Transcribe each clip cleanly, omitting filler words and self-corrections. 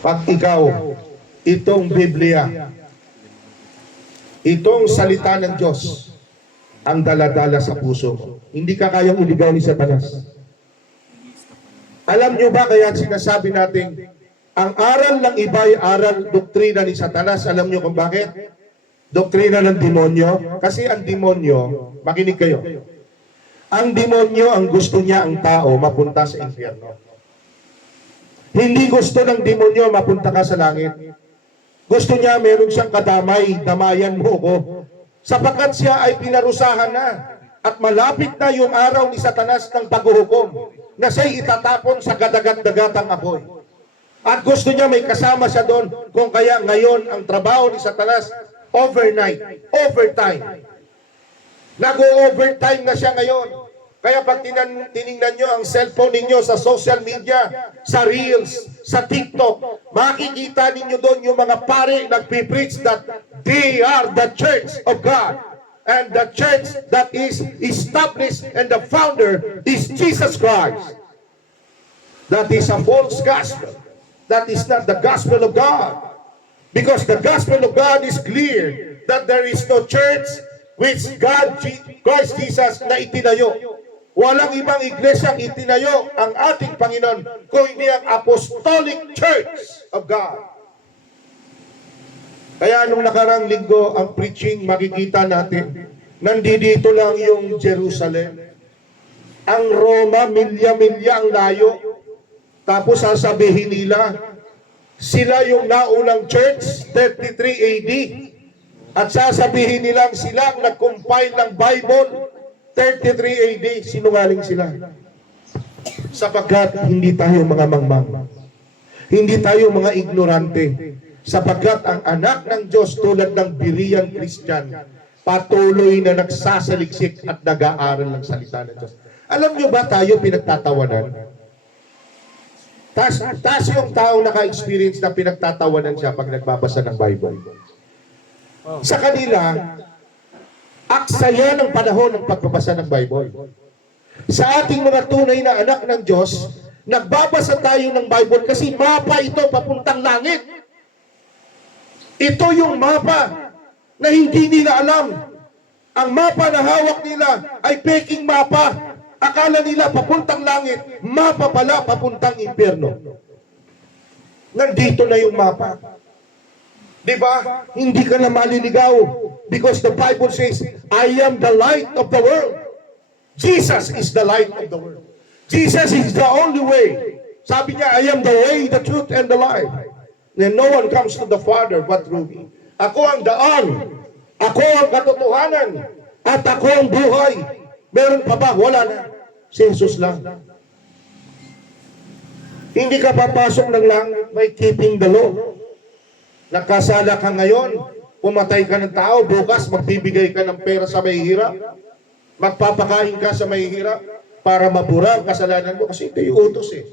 pag ikaw, itong Biblia, itong salita ng Diyos, ang daladala sa puso mo. Hindi ka kayang iligaw ni Satanas. Alam nyo ba kaya sinasabi natin, ang aral ng iba ay aral, doktrina ni Satanas. Alam nyo kung bakit? Doktrina ng demonyo. Kasi ang demonyo, makinig kayo, ang demonyo, ang gusto niya ang tao mapunta sa impyerno. Hindi gusto ng demonyo mapunta ka sa langit. Gusto niya meron siyang kadamay, damayan mo ko. Sapagkat siya ay pinarusahan na at malapit na yung araw ni Satanas ng paghuhukom na siya'y itatapon sa gadagat-dagatang apoy. At gusto niya may kasama siya doon, kung kaya ngayon ang trabaho ni Satanas, overnight, overtime. Nag-o-overtime na siya ngayon. Kaya pag tiningnan nyo ang cellphone ninyo sa social media, sa Reels, sa TikTok, makikita ninyo doon yung mga pare nagpipreach that they are the church of God. And the church that is established and the founder is Jesus Christ. That is a false gospel. That is not the gospel of God. Because the gospel of God is clear that there is no church which God, Christ Jesus, na itinayo. Walang ibang iglesyang itinayo ang ating Panginoon kung hindi ang Apostolic Church of God. Kaya nung nakarang linggo, ang preaching, makikita natin, nandito lang yung Jerusalem. Ang Roma, milya-milya ang layo. Tapos sasabihin nila, sila yung naunang church, 33 AD. At sasabihin nilang sila ang nag-compile ng Bible, 33 AD. Sinungaling sila. Sapagkat hindi tayo mga mangmang. Hindi tayo mga ignorante. Sapagkat ang anak ng Diyos tulad ng Berean Christian, patuloy na nagsasaliksik at nag-aaral ng salita ng Diyos. Alam nyo ba tayo pinagtatawanan? Tas yung taong naka-experience na pinagtatawanan siya pag nagbabasa ng Bible. Sa kanila, aksaya ng panahon ng pagbabasa ng Bible. Sa ating mga tunay na anak ng Diyos, nagbabasa tayo ng Bible kasi mapa ito papuntang langit. Ito yung mapa na hindi nila alam. Ang mapa na hawak nila ay peking mapa. Akala nila papuntang langit, mapa pala papuntang impyerno. Nandito na yung mapa. Diba? Hindi ka na maliligaw. Because the Bible says, I am the light of the world. Jesus is the light of the world. Jesus is the only way. Sabi niya, I am the way, the truth, and the life. And no one comes to the Father but through me. Ako ang daan. Ako ang katotohanan. At ako ang buhay. Meron pa ba? Wala na. Si Jesus lang. Hindi ka papasok ng langit by keeping the law. Nakasala ka ngayon, pumatay ka ng tao, bukas magbibigay ka ng pera sa mahihirap. Magpapakain ka sa mahihirap para mabura ang kasalanan mo. Kasi ito yung utos eh.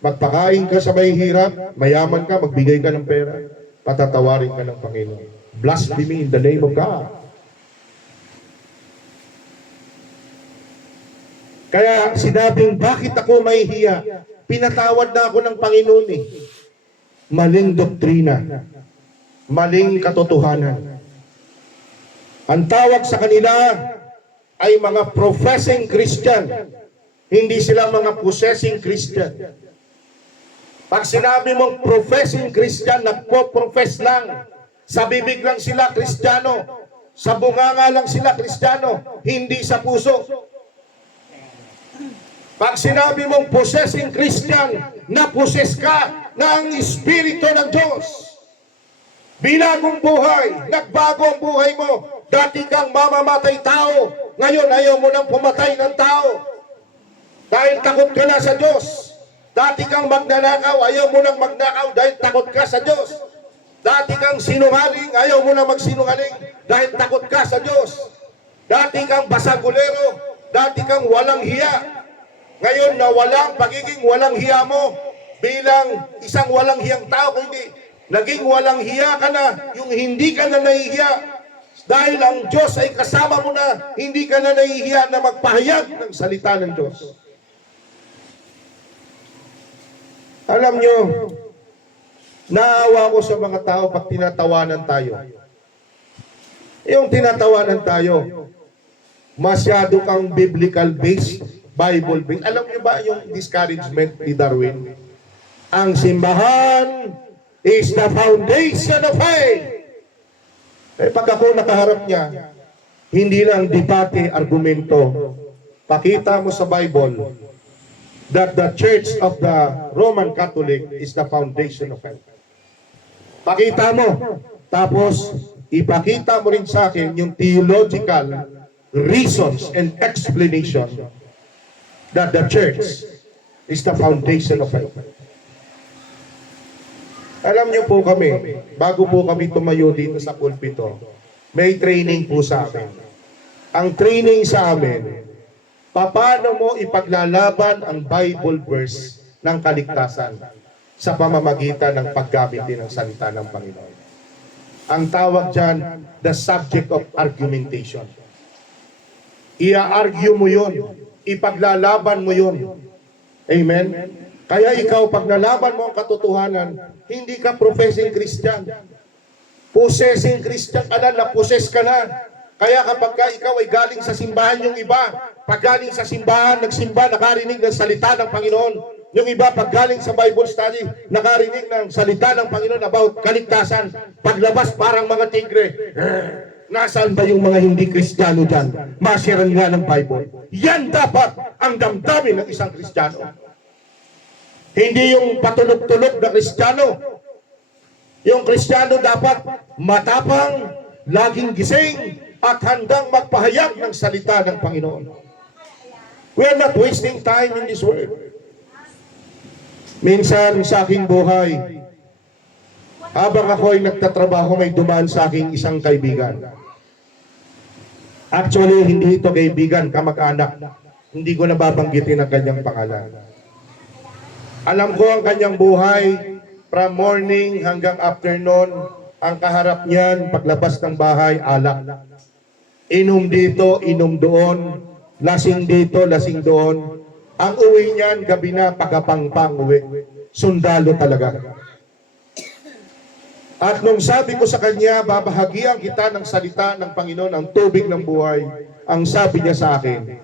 Magpakain ka sa mahihirap, mayaman ka, magbigay ka ng pera, patatawarin ka ng Panginoon. Blasphemy in the name of God. Kaya sinabing, bakit ako mahihiya? Pinatawad na ako ng Panginoon eh. Maling doktrina. Maling katotohanan. Ang tawag sa kanila ay mga professing Christian. Hindi sila mga possessing Christian. Pag sinabi mong professing Christian, nagpo-profess lang. Sa bibig lang sila Kristiyano. Sa bunganga lang sila Kristiyano. Hindi sa puso. Pag sinabi mong possessing Christian, na-possess ka ng Espiritu ng Diyos. Binagong buhay, nagbago ang buhay mo. Dati kang mamamatay tao, ngayon ayaw mo nang pumatay ng tao. Dahil takot ka na sa Diyos. Dati kang magnanakaw, ayaw mo nang magnakaw dahil takot ka sa Diyos. Dati kang sinungaling, ayaw mo nang magsinungaling dahil takot ka sa Diyos. Dati kang basagulero, dati kang walang hiya. Ngayon na walang pagiging walang hiya mo bilang isang walang hiyang tao, kundi naging walang hiya ka na, yung hindi ka na nahihiya. Dahil ang Diyos ay kasama mo na, hindi ka na nahihiya na magpahayag ng salita ng Diyos. Alam nyo, Naawa ko sa mga tao pag tinatawanan tayo. Yung tinatawanan tayo, masyado kang biblical-based, Bible-based. Alam niyo ba yung discouragement ni Darwin? Ang simbahan is the foundation of faith. Eh, pag ako nakaharap niya, hindi lang debate, argumento. Pakita mo sa Bible that the Church of the Roman Catholic is the foundation of faith. Pakita mo. Tapos, ipakita mo rin sa akin yung theological reasons and explanation that the church is the foundation of faith. Alam niyo po kami, bago po kami tumayo dito sa pulpito, may training po sa amin. Ang training sa amin, paano mo ipaglalaban ang Bible verse ng kaligtasan sa pamamagitan ng paggamit din ng salita ng Panginoon. Ang tawag dyan, the subject of argumentation. Ia-argue mo yun. Ipaglalaban mo yun. Amen? Kaya ikaw, pag nalaban mo ang katotohanan, hindi ka professing Christian. Possessing Christian ka na, na-possess ka na. Kaya kapag ka ikaw ay galing sa simbahan yung iba, pag galing sa simbahan, nagsimba, nakarinig ng salita ng Panginoon. Yung iba, pag galing sa Bible study, nakarinig ng salita ng Panginoon about kaligtasan. Paglabas, parang mga tigre. Nasaan ba yung mga hindi Kristiyano dyan? Masiran nga ng Bible. Yan dapat ang damdamin ng isang Kristiyano. Hindi yung patulog-tulog na Kristiyano. Yung Kristiyano dapat matapang, laging gising, at handang magpahayag ng salita ng Panginoon. We are not wasting time in this world. Minsan sa aking buhay, habang ako ay nagtatrabaho, may dumaan sa aking isang kaibigan. Actually, hindi ito kaibigan, kamag-anak. Hindi ko nababanggitin ang kanyang pangalan. Alam ko ang kanyang buhay, from morning hanggang afternoon, ang kaharap niyan, paglabas ng bahay, alak. Inom dito, inom doon, lasing dito, lasing doon. Ang uwi niyan, gabi na, pagapang-pang uwi. Sundalo talaga. At nung sabi ko sa kanya, babahagian kita ng salita ng Panginoon, ang tubig ng buhay, ang sabi niya sa akin,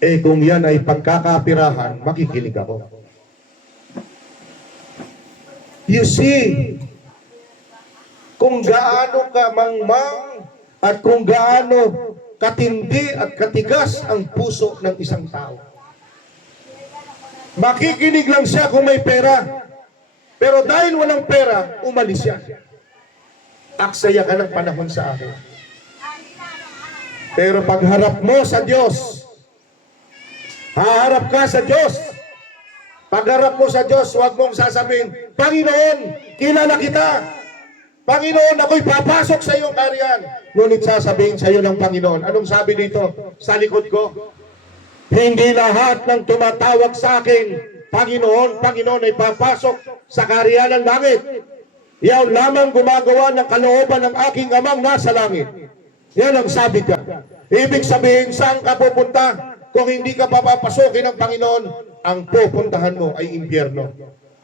eh kung yan ay pagkakapirahan, makikinig ako. You see, kung gaano ka mangmang at kung gaano katindi at katigas ang puso ng isang tao. Makikinig lang siya kung may pera. Pero dahil walang pera, umalis siya. Aksaya ka ng panahon sa akin. Pero pagharap mo sa Diyos, haharap ka sa Diyos. Pagharap mo sa Diyos, huwag mong sasabihin, Panginoon, kilala kita. Panginoon, ako'y papasok sa iyong karyan. Ngunit sasabihin sa iyo ng Panginoon, anong sabi dito sa likod ko? Hindi lahat ng tumatawag sa akin, Panginoon, Panginoon ay papasok sa karyan ng langit. Yaw lamang gumagawa ng kalooban ng aking amang nasa langit. Yan ang sabi ka. Ibig sabihin, saan ka pupunta? Kung hindi ka papapasukin ng Panginoon, ang pupuntahan mo ay impyerno.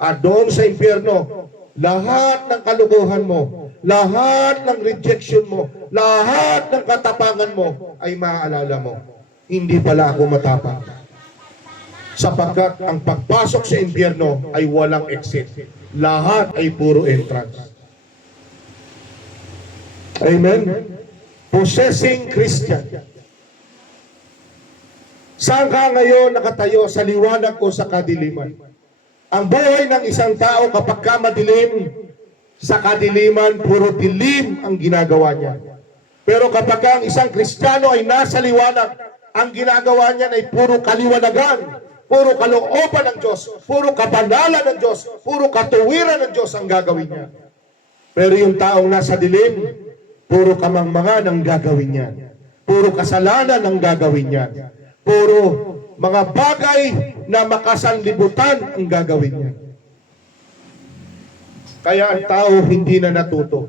At doon sa impyerno, lahat ng kalukuhan mo, lahat ng rejection mo, lahat ng katapangan mo ay maaalala mo. Hindi pala ako matapang. Sapagkat ang pagpasok sa impyerno ay walang exit. Lahat ay puro entrance. Amen? Possessing Christian. Saan ka ngayon nakatayo? Sa liwanag o sa kadiliman? Ang buhay ng isang tao kapag ka madilim, sa kadiliman, puro dilim ang ginagawa niya. Pero kapag ang isang Kristiyano ay nasa liwanag, ang ginagawa niya ay puro kaliwanagan, puro kalooban ng Diyos, puro kabanalan ng Diyos, puro katuwiran ng Diyos ang gagawin niya. Pero yung taong nasa dilim, puro kamangmangan ang gagawin niya. Puro kasalanan ang gagawin niya. Puro mga bagay na makasanlibutan ang gagawin niya. Kaya ang tao hindi na natuto.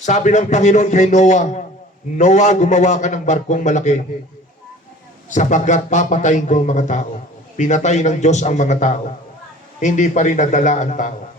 Sabi ng Panginoon kay Noah, Noah, gumawa ka ng barkong malaki sapagkat papatayin ko ang mga tao. Pinatay ng Diyos ang mga tao. Hindi pa rin nadala ang tao.